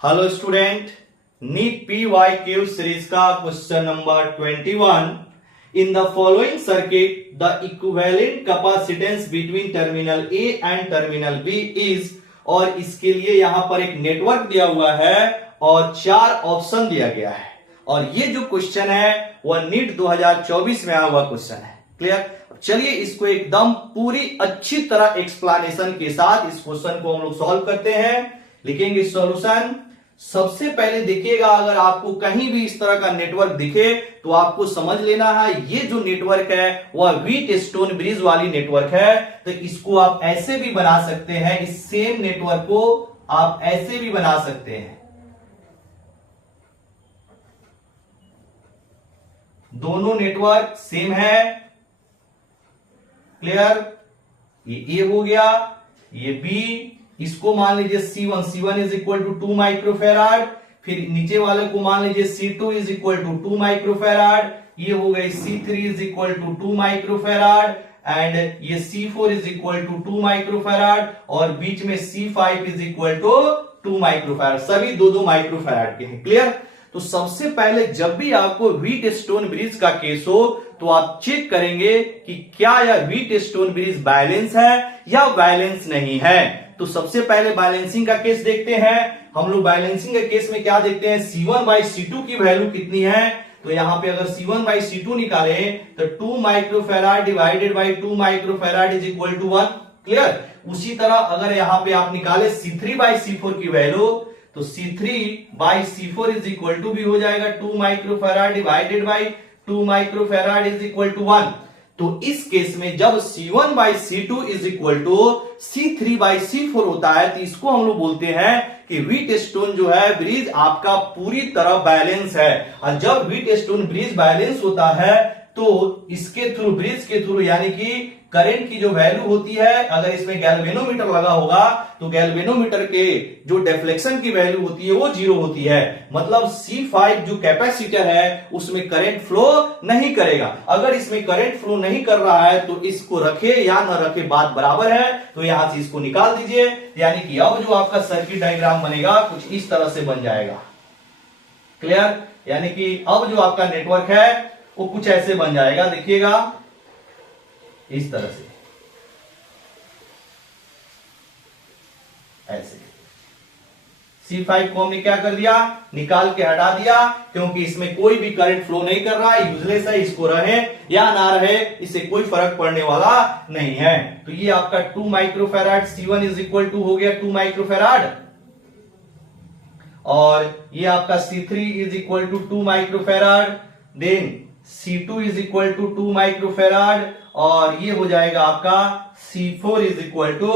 Hello student, NEET PYQ series का question number 21। In the following circuit the equivalent capacitance between terminal A and terminal B is. और इसके लिए यहां पर एक नेटवर्क दिया हुआ है और 4 ऑप्शन दिया गया है। और ये जो क्वेश्चन है वह नीट 2024 में आया हुआ क्वेश्चन है। क्लियर? चलिए इसको एकदम पूरी अच्छी तरह एक्सप्लेनेशन के साथ इस क्वेश्चन को हम लोग सॉल्व करते हैं। लिखेंगे सॉल्यूशन। सबसे पहले देखिएगा, अगर आपको कहीं भी इस तरह का नेटवर्क दिखे तो आपको समझ लेना है ये जो नेटवर्क है वह व्हीट स्टोन ब्रिज वाली नेटवर्क है। तो इसको आप ऐसे भी बना सकते हैं, इस सेम नेटवर्क को आप ऐसे भी बना सकते हैं। दोनों नेटवर्क सेम है। क्लियर? ये ए हो गया, ये बी। इसको मान लीजिए C1 is equal to 2 microfarad. फिर नीचे वाले को मान लीजिए C2 is equal to 2 microfarad. ये हो गई C3 is equal to 2 microfarad and ये C4 is equal to 2 microfarad और बीच में C5 is equal to 2 microfarad. सभी 2-2 माइक्रोफेराड के हैं। क्लियर? तो सबसे पहले जब भी आपको व्हीट स्टोन ब्रिज का केस हो तो आप चेक करेंगे कि क्या यह व्हीट स्टोन ब्रिज बैलेंस है या बैलेंस नहीं है। तो सबसे पहले बैलेंसिंग का केस देखते हैं। हम लोग बैलेंसिंग के केस में क्या देखते हैं, C1/C2 की वैल्यू कितनी है। तो यहां पे अगर C1/C2 निकाले तो 2 microfarad divided by 2 microfarad is equal to 1। Clear? उसी तरह अगर यहां पे आप निकाले C3/C4 की वैल्यू तो C3/C4 इज इक्वल टू भी हो जाएगा 2 microfarad divided by 2 microfarad is equal to 1। तो इस केस में जब C1/C2 is equal to C3/C4 होता है तो इसको हम लोग बोलते हैं कि व्हीट स्टोन जो है ब्रिज आपका पूरी तरह बैलेंस है। और जब व्हीट स्टोन ब्रिज बैलेंस होता है तो इसके थ्रू, ब्रिज के थ्रू, यानी कि करंट की जो वैल्यू होती है, अगर इसमें गैल्वेनोमीटर लगा होगा तो गैल्वेनोमीटर के जो डिफ्लेक्शन की वैल्यू होती है वो 0 होती है। मतलब C5 जो कैपेसिटर है उसमें करंट फ्लो नहीं करेगा। अगर इसमें करंट फ्लो नहीं कर रहा है तो इसको रखे या न रखे बात बराबर है। तो यहां से इसको निकाल दीजिए, यानी कि अब जो आपका सर्किट डायग्राम बनेगा कुछ इस तरह से बन जाएगा। क्लियर? यानी कि अब जो आपका नेटवर्क है वो कुछ ऐसे बन जाएगा। देखिएगा इस तरह से, ऐसे। C5 को हमने क्या कर दिया, निकाल के हटा दिया, क्योंकि इसमें कोई भी करंट फ्लो नहीं कर रहा है, यूजलेस है। इसको रहे या ना रहे इससे कोई फर्क पड़ने वाला नहीं है। तो ये आपका 2 microfarad C1 is equal to हो गया 2 माइक्रोफेराड और ये आपका C3 is equal to 2 microfarad. Then C2 is equal to 2 microfarad और ये हो जाएगा आपका C4 is equal to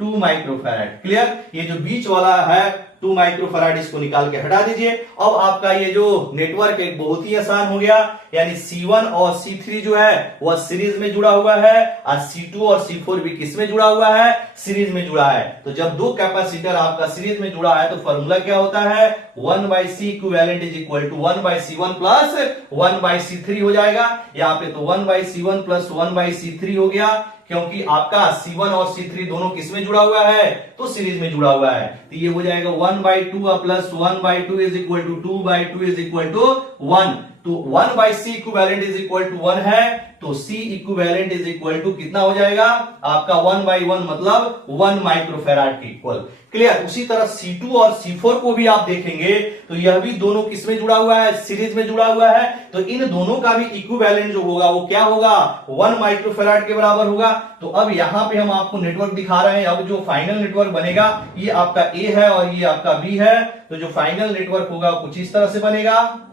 2 microfarad. Clear? ये जो बीच वाला है 2 माइक्रोफेराड इसको निकाल के हटा दीजिए। अब आपका ये जो नेटवर्क है बहुत ही आसान हो गया, यानी C1 और C3 जो है वह सीरीज में जुड़ा हुआ है और C2 और C4 भी किस में जुड़ा हुआ है, सीरीज में जुड़ा है। तो जब दो कैपेसिटर आपका सीरीज में जुड़ा है तो फॉर्मूला क्या होता है, 1/C equivalent is equal to 1/C1 plus 1/C3 हो जाएगा। यहाँ पे तो 1/C1 प्लस 1/C3 हो गया, क्योंकि आपका C1 और C3 दोनों किस में जुड़ा हुआ है, तो सीरीज में जुड़ा हुआ है। तो ये हो जाएगा 1/2 plus 1/2 is equal to 2/2 is equal to 1। तो 1/C equivalent is equal to 1 है, तो C equivalent is equal to कितना हो जाएगा आपका 1/1, मतलब 1 माइक्रोफेराड के इक्वल। क्लियर? उसी तरह C2 और C4 को भी आप देखेंगे तो यह भी दोनों किस में जुड़ा हुआ है, सीरीज में जुड़ा हुआ है। तो इन दोनों का भी इक्विवेलेंट जो होगा वो क्या होगा, 1 माइक्रोफेराड के बराबर होगा। तो अब यहां पे हम आपको नेटवर्क दिखा रहे हैं। अब जो फाइनल नेटवर्क बनेगा ये आपका A है और ये आपका B है। तो जो फाइनल नेटवर्क होगा कुछ इस तरह से बनेगा,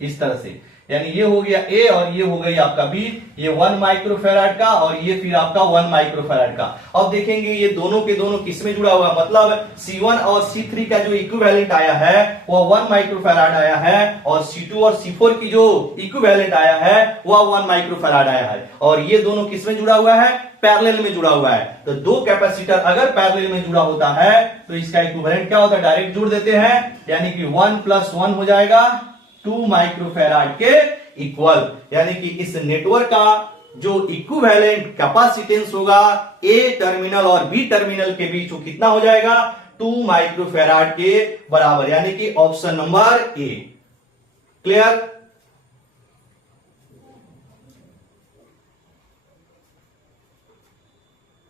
इस तरह से। यानी ये हो गया A और ये हो गई आपका B। ये 1 माइक्रोफेराड का और ये फिर आपका 1 माइक्रोफेराड का। अब देखेंगे ये दोनों के दोनों किस में जुड़ा हुआ, मतलब C1 और C3 का जो इक्विवेलेंट आया है वह 1 माइक्रोफेराड आया है और C2 और C4 की जो इक्विवेलेंट आया है वह 1 माइक्रोफेराड आया है। और ये दोनों किस में जुड़ा हुआ है, पैरेलल में जुड़ा हुआ है। तो दो कैपेसिटर अगर पैरेलल में जुड़ा होता है तो इसका इक्विवेलेंट क्या होता है, डायरेक्ट जोड़ देते हैं, यानी कि 1 + 1 हो जाएगा 2 माइक्रोफेराड के इक्वल। यानी कि इस नेटवर्क का जो इक्विवेलेंट कैपेसिटेंस होगा ए टर्मिनल और बी टर्मिनल के बीच वो कितना हो जाएगा, 2 माइक्रोफेराड के बराबर, यानी कि ऑप्शन नंबर ए। क्लियर?